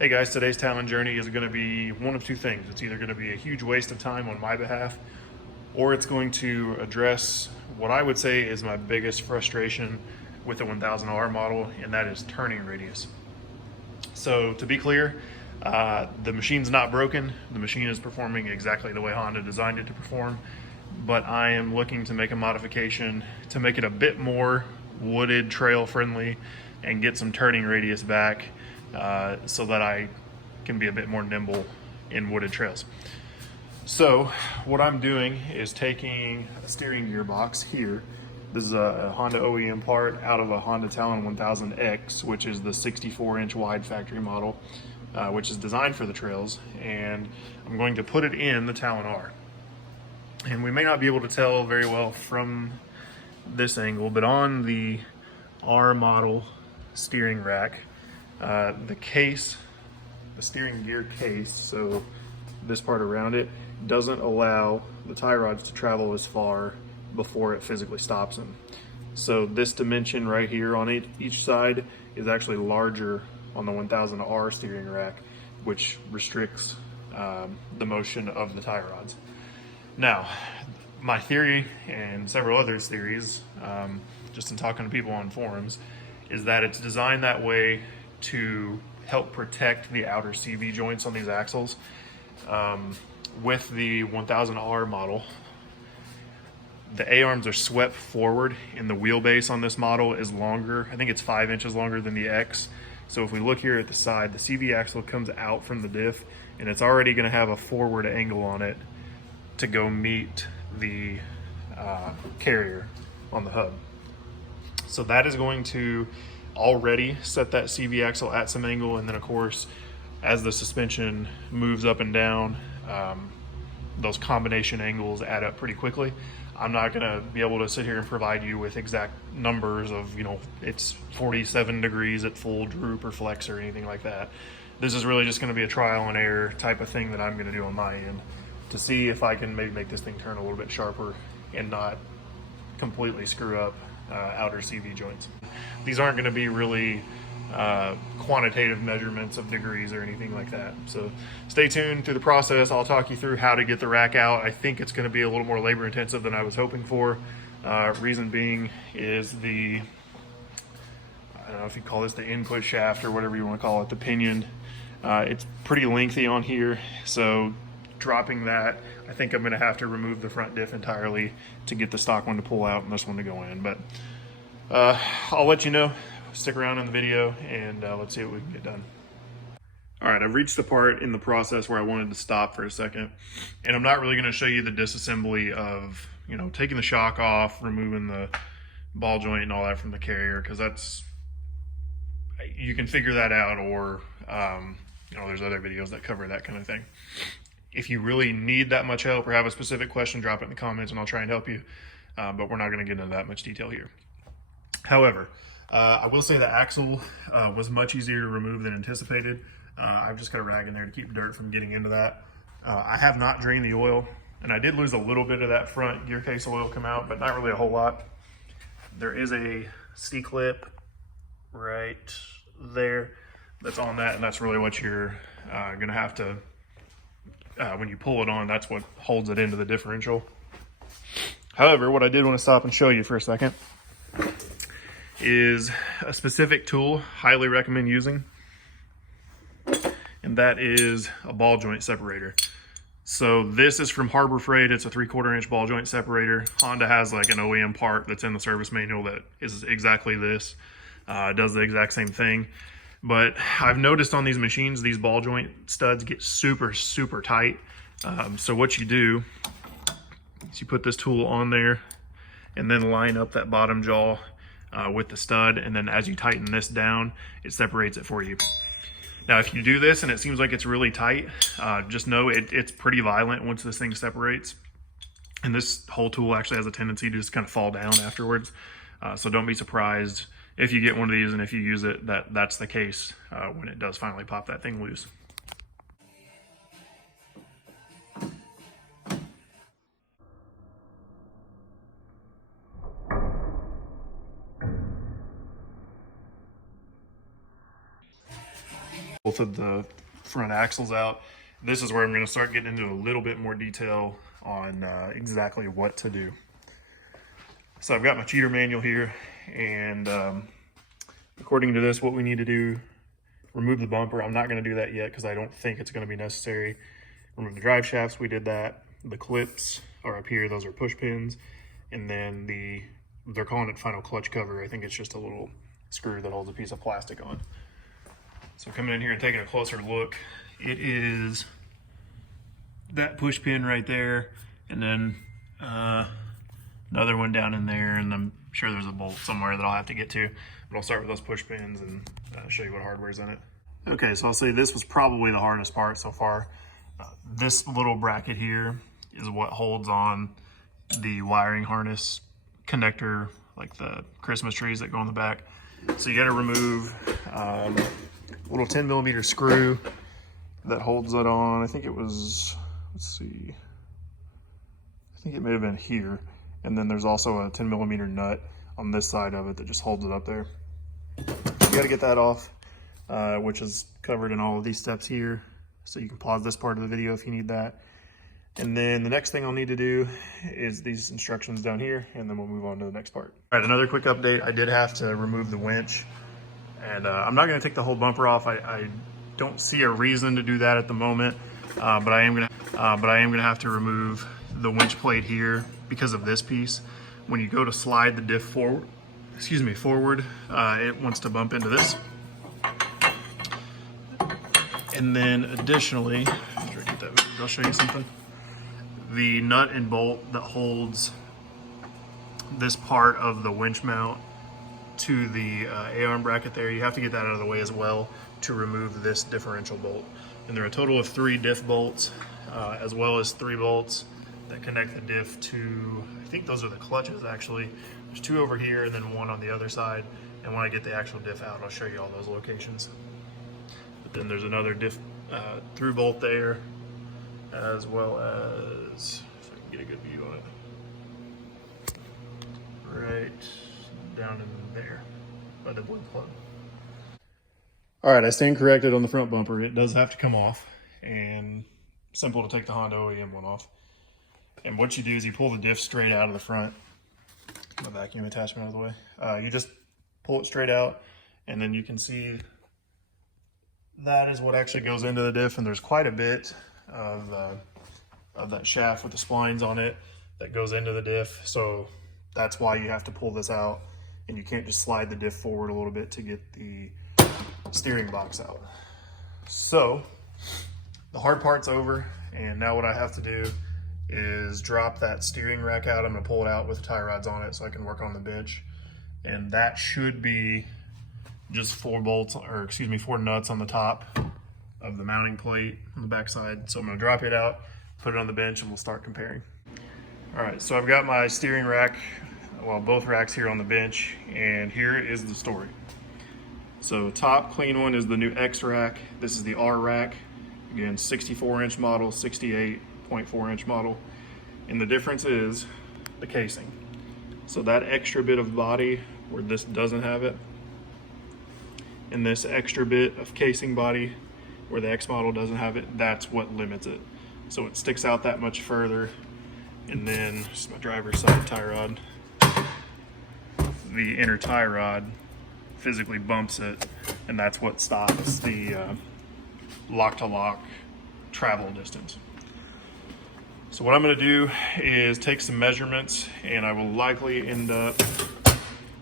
Hey guys, today's Talon journey is going to be one of two things. It's either going to be a huge waste of time on my behalf, or it's going to address what I would say is my biggest frustration with the 1000R model, and that is turning radius. So to be clear, the machine's not broken. The machine is performing exactly the way Honda designed it to perform, but I am looking to make a modification to make it a bit more wooded, trail friendly, and get some turning radius back so that I can be a bit more nimble in wooded trails. So what I'm doing is taking a steering gearbox here. This is a Honda OEM part out of a Honda Talon 1000X, which is the 64-inch wide factory model, which is designed for the trails, and I'm going to put it in the Talon R. And we may not be able to tell very well from this angle, but on the R model steering rack, the case, the steering gear case, so this part around it, doesn't allow the tie rods to travel as far before it physically stops them. So this dimension right here on each side is actually larger on the 1000R steering rack, which restricts the motion of the tie rods. Now, my theory and several others' theories, just in talking to people on forums, is that it's designed that way to help protect the outer CV joints on these axles. With the 1000R model, the A-arms are swept forward, and the wheelbase on this model is longer. I think it's 5 inches longer than the X. So if we look here at the side, the CV axle comes out from the diff, and it's already going to have a forward angle on it to go meet the carrier on the hub. So that is going to already set that CV axle at some angle, and then of course as the suspension moves up and down, those combination angles add up pretty quickly. I'm not going to be able to sit here and provide you with exact numbers of, it's 47 degrees at full droop or flex or anything like that. This is really just going to be a trial and error type of thing that I'm going to do on my end to see if I can maybe make this thing turn a little bit sharper and not completely screw up outer CV joints. These aren't going to be really quantitative measurements of degrees or anything like that. So stay tuned through the process. I'll talk you through how to get the rack out. I think it's going to be a little more labor intensive than I was hoping for. Reason being is I don't know if you call this the input shaft or whatever you want to call it, the pinion. It's pretty lengthy on here, so dropping that, I think I'm going to have to remove the front diff entirely to get the stock one to pull out and this one to go in. But I'll let you know. Stick around in the video and let's see what we can get done. All right, I've reached the part in the process where I wanted to stop for a second, and I'm not really going to show you the disassembly of, taking the shock off, removing the ball joint and all that from the carrier, because you can figure that out, or there's other videos that cover that kind of thing. If you really need that much help or have a specific question, drop it in the comments and I'll try and help you, but we're not going to get into that much detail here. However, I will say the axle was much easier to remove than anticipated. I've just got a rag in there to keep dirt from getting into that. I have not drained the oil, and I did lose a little bit of that front gear case oil come out, but not really a whole lot. There is a C-clip right there that's on that, and that's really what you're going to have to, when you pull it on, that's what holds it into the differential. However, what I did want to stop and show you for a second is a specific tool highly recommend using, and that is a ball joint separator. So this is from Harbor Freight. It's a 3/4 inch ball joint separator. Honda has like an OEM part that's in the service manual that is exactly this. It does the exact same thing, but I've noticed on these machines, these ball joint studs get super tight. So what you do is you put this tool on there and then line up that bottom jaw with the stud, and then as you tighten this down, it separates it for you. Now, if you do this and it seems like it's really tight, just know it's pretty violent once this thing separates. And this whole tool actually has a tendency to just kind of fall down afterwards. So don't be surprised if you get one of these and if you use it, that's the case when it does finally pop that thing loose. both of the front axles out. This is where I'm going to start getting into a little bit more detail on exactly what to do. So I've got my cheater manual here, and according to this, what we need to do, remove the bumper. I'm not going to do that yet because I don't think it's going to be necessary. Remove the drive shafts, we did that. The clips are up here, those are push pins. And then they're calling it final clutch cover. I think it's just a little screw that holds a piece of plastic on. So coming in here and taking a closer look, it is that push pin right there, and then another one down in there, and I'm sure there's a bolt somewhere that I'll have to get to, but I'll start with those push pins and show you what hardware's in it. Okay, so I'll say this was probably the hardest part so far. This little bracket here is what holds on the wiring harness connector, like the Christmas trees that go on the back. So you got to remove a little 10mm screw that holds it on. I think it was, let's see, I think it may have been here. And then there's also a 10mm nut on this side of it that just holds it up there. You got to get that off, which is covered in all of these steps here. So you can pause this part of the video if you need that. And then the next thing I'll need to do is these instructions down here, and then we'll move on to the next part. All right, another quick update. I did have to remove the winch, and I'm not gonna take the whole bumper off. I don't see a reason to do that at the moment, but I am gonna have to remove the winch plate here because of this piece. When you go to slide the diff forward, it wants to bump into this. And then additionally, I'll show you something. The nut and bolt that holds this part of the winch mount to the A-arm bracket there, you have to get that out of the way as well to remove this differential bolt. And there are a total of 3 diff bolts, as well as 3 bolts that connect the diff to, I think those are the clutches actually. There's 2 over here and then 1 on the other side. And when I get the actual diff out, I'll show you all those locations. But then there's another diff through bolt there, as well as, if I can get a good view on it, right down in there by the wood plug. All right, I stand corrected on the front bumper. It does have to come off, and simple to take the Honda OEM one off. And what you do is you pull the diff straight out of the front. My vacuum attachment out of the way. You just pull it straight out, and then you can see that is what actually goes into the diff, and there's quite a bit of that shaft with the splines on it that goes into the diff. So that's why you have to pull this out, and you can't just slide the diff forward a little bit to get the steering box out. So the hard part's over, and now what I have to do is drop that steering rack out. I'm gonna pull it out with the tie rods on it so I can work on the bench. And that should be just 4 nuts on the top of the mounting plate on the back side. So I'm gonna drop it out, put it on the bench, and we'll start comparing. All right, so I've got my steering rack, well, both racks here on the bench, and here is the story. So top clean one is the new X rack. This is the R rack. Again, 64-inch model, 68.4-inch model. And the difference is the casing. So that extra bit of body where this doesn't have it, and this extra bit of casing body where the X model doesn't have it, that's what limits it. So it sticks out that much further. And then just my driver's side tie rod, the inner tie rod physically bumps it, and that's what stops the lock-to-lock travel distance. So what I'm going to do is take some measurements, and I will likely end up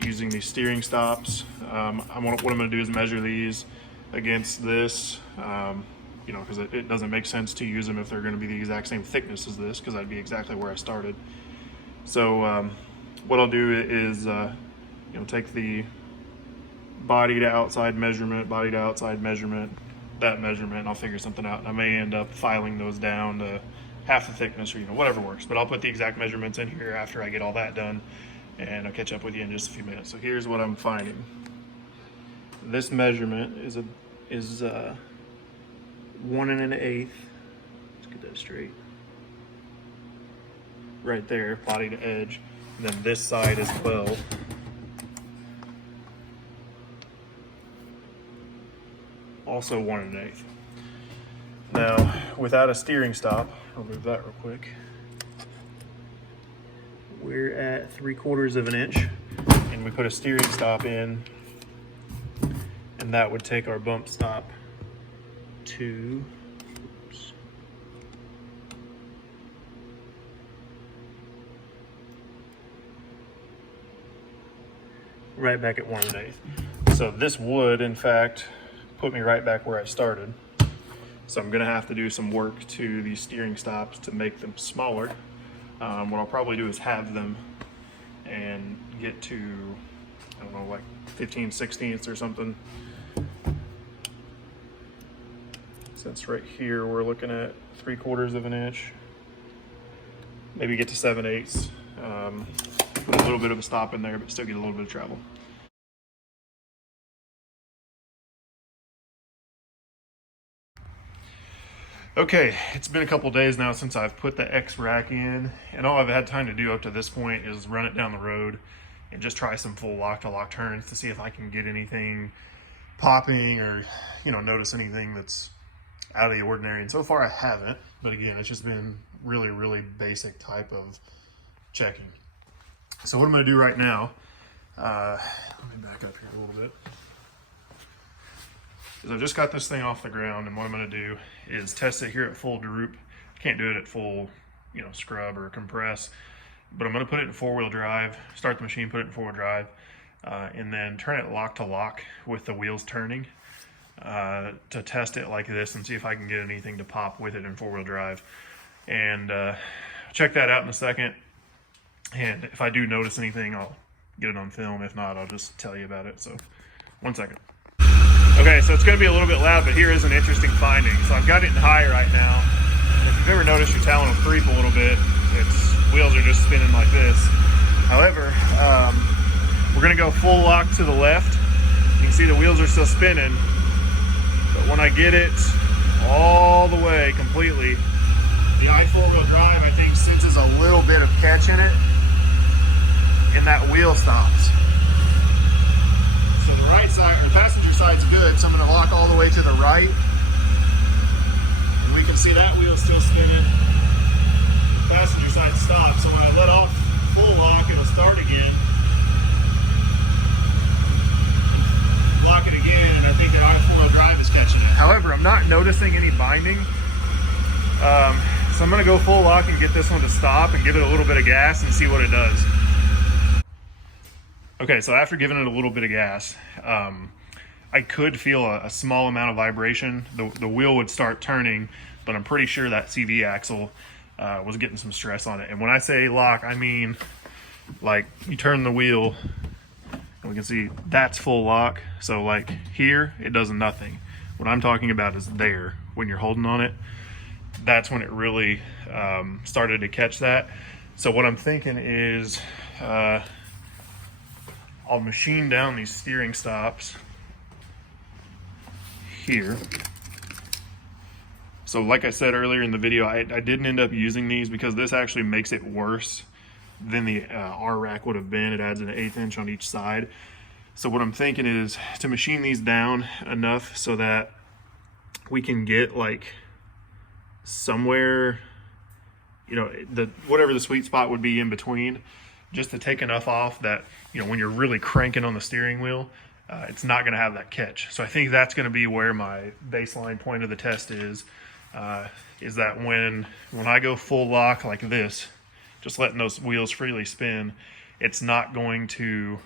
using these steering stops. What I'm going to do is measure these against this, you know, because it doesn't make sense to use them if they're going to be the exact same thickness as this, because that'd be exactly where I started. So what I'll do is, you know, take the body to outside measurement, that measurement, and I'll figure something out. And I may end up filing those down to half the thickness, or, you know, whatever works. But I'll put the exact measurements in here after I get all that done, and I'll catch up with you in just a few minutes. So here's what I'm finding. This measurement is 1 1/8. Let's get that straight. Right there, body to edge. And then this side is 12. also 1 1/8. Now, without a steering stop, I'll move that real quick. We're at 3/4 of an inch, and we put a steering stop in, and that would take our bump stop to, oops, right back at 1 1/8. So this would, in fact, put me right back where I started. So I'm gonna have to do some work to these steering stops to make them smaller. What I'll probably do is halve them and get to, I don't know, like 15/16 or something. Since right here we're looking at 3/4 of an inch. Maybe get to 7/8. Put a little bit of a stop in there, but still get a little bit of travel. Okay, it's been a couple days now since I've put the X rack in, and all I've had time to do up to this point is run it down the road and just try some full lock-to-lock turns to see if I can get anything popping or, you know, notice anything that's out of the ordinary. And so far I haven't, but again, it's just been really basic type of checking. So what I'm gonna do right now, let me back up here a little bit, is I've just got this thing off the ground, and what I'm gonna do is test it here at full droop. Can't do it at full, you know, scrub or compress, but I'm gonna put it in 4-wheel drive, start the machine, put it in 4-wheel drive, and then turn it lock to lock with the wheels turning to test it like this and see if I can get anything to pop with it in 4-wheel drive. And check that out in a second. And if I do notice anything, I'll get it on film. If not, I'll just tell you about it. So 1 second. Okay, so it's gonna be a little bit loud, but here is an interesting finding. So I've got it in high right now. If you've ever noticed your Talon will creep a little bit, its wheels are just spinning like this. However, we're gonna go full lock to the left. You can see the wheels are still spinning, but when I get it all the way completely, the i4-wheel drive, I think, senses a little bit of catch in it, and that wheel stops. So the right side, the passenger side's good, so I'm gonna lock all the way to the right, and we can see that wheel's still spinning. Passenger side stops, so when I let off full lock, it'll start again. Lock it again, and I think that i4-wheel drive is catching it. However, I'm not noticing any binding, so I'm gonna go full lock and get this one to stop and give it a little bit of gas and see what it does. Okay, so after giving it a little bit of gas, I could feel a small amount of vibration. The wheel would start turning, but I'm pretty sure that CV axle was getting some stress on it. And when I say lock, I mean, like, you turn the wheel, and we can see that's full lock. So like here, it does nothing. What I'm talking about is there, when you're holding on it, that's when it really started to catch that. So what I'm thinking is, I'll machine down these steering stops here. So like I said earlier in the video, I didn't end up using these because this actually makes it worse than the R rack would have been. It adds an 1/8 inch on each side. So what I'm thinking is to machine these down enough so that we can get like somewhere, you know, whatever the sweet spot would be in between, just to take enough off that, you know, when you're really cranking on the steering wheel, it's not going to have that catch. So I think that's going to be where my baseline point of the test is that when I go full lock like this, just letting those wheels freely spin, it's not going to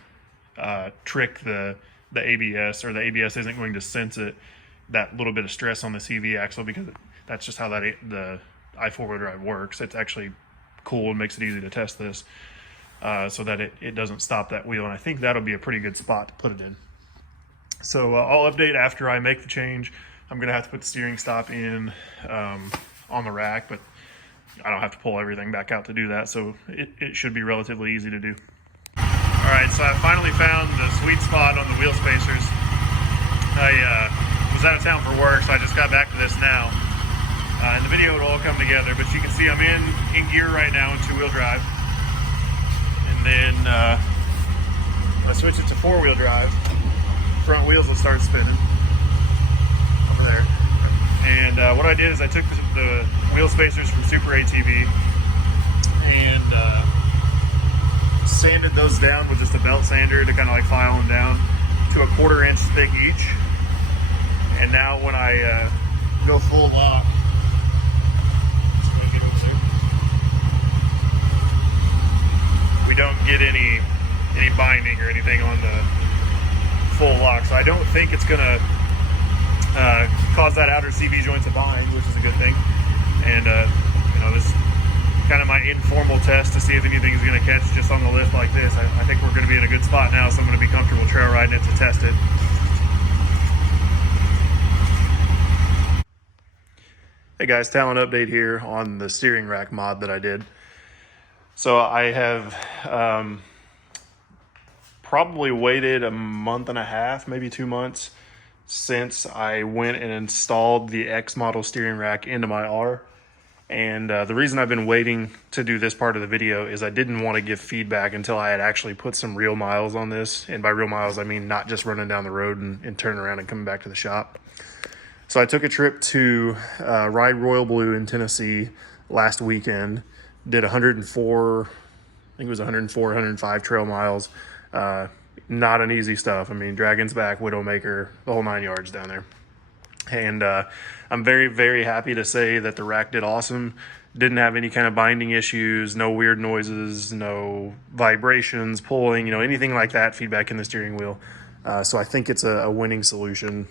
trick the ABS, or the ABS isn't going to sense that little bit of stress on the CV axle, because that's just how the i4-wheel drive works. It's actually cool and makes it easy to test this. So that it doesn't stop that wheel, and I think that'll be a pretty good spot to put it in. So I'll update after I make the change. I'm gonna have to put the steering stop in on the rack, but I don't have to pull everything back out to do that, so it should be relatively easy to do. All right, so I finally found the sweet spot on the wheel spacers. I was out of town for work, so I just got back to this now. In the video it'll all come together, but you can see I'm in gear right now in 2-wheel drive. And then when I switch it to 4-wheel drive, front wheels will start spinning. over there. And what I did is I took the wheel spacers from Super ATV and sanded those down with just a belt sander to kind of like file them down to a 1/4 inch thick each. And now when I go full lock, we don't get any binding or anything on the full lock. So I don't think it's gonna cause that outer CV joint to bind, which is a good thing. And you know, this is kind of my informal test to see if anything is gonna catch just on the lift like this. I think we're gonna be in a good spot now, so I'm gonna be comfortable trail riding it to test it. Hey guys, Talon update here on the steering rack mod that I did. So I have probably waited a month and a half, maybe 2 months, since I went and installed the X model steering rack into my R. And the reason I've been waiting to do this part of the video is I didn't want to give feedback until I had actually put some real miles on this. And by real miles, I mean not just running down the road and turning around and coming back to the shop. So I took a trip to ride Royal Blue in Tennessee last weekend, did 104, I think it was 104, 105 trail miles. Not an easy stuff. I mean, Dragon's Back, Widowmaker, the whole 9 yards down there. And I'm very, very happy to say that the rack did awesome. Didn't have any kind of binding issues, no weird noises, no vibrations, pulling, you know, anything like that, feedback in the steering wheel. So I think it's a winning solution,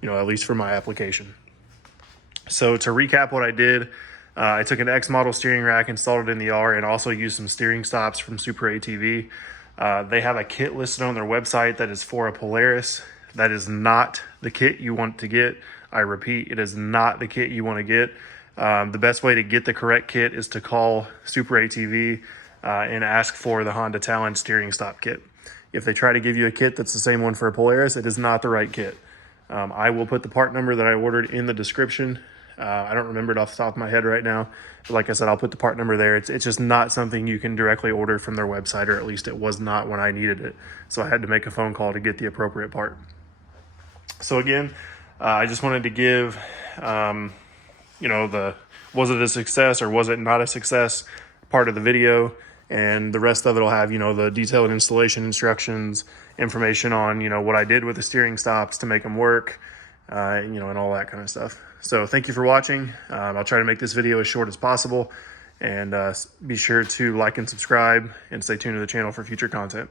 you know, at least for my application. So to recap what I did, I took an X model steering rack, installed it in the R, and also used some steering stops from Super ATV. They have a kit listed on their website that is for a Polaris. That is not the kit you want to get. I repeat, it is not the kit you want to get. The best way to get the correct kit is to call Super ATV and ask for the Honda Talon steering stop kit. If they try to give you a kit that's the same one for a Polaris, it is not the right kit. I will put the part number that I ordered in the description. I don't remember it off the top of my head right now. But like I said, I'll put the part number there. It's just not something you can directly order from their website, or at least it was not when I needed it. So I had to make a phone call to get the appropriate part. So again, I just wanted to give, you know, was it a success or was it not a success part of the video. And the rest of it will have, you know, the detailed installation instructions, information on, you know, what I did with the steering stops to make them work, you know, and all that kind of stuff. So thank you for watching. I'll try to make this video as short as possible, and be sure to like and subscribe and stay tuned to the channel for future content.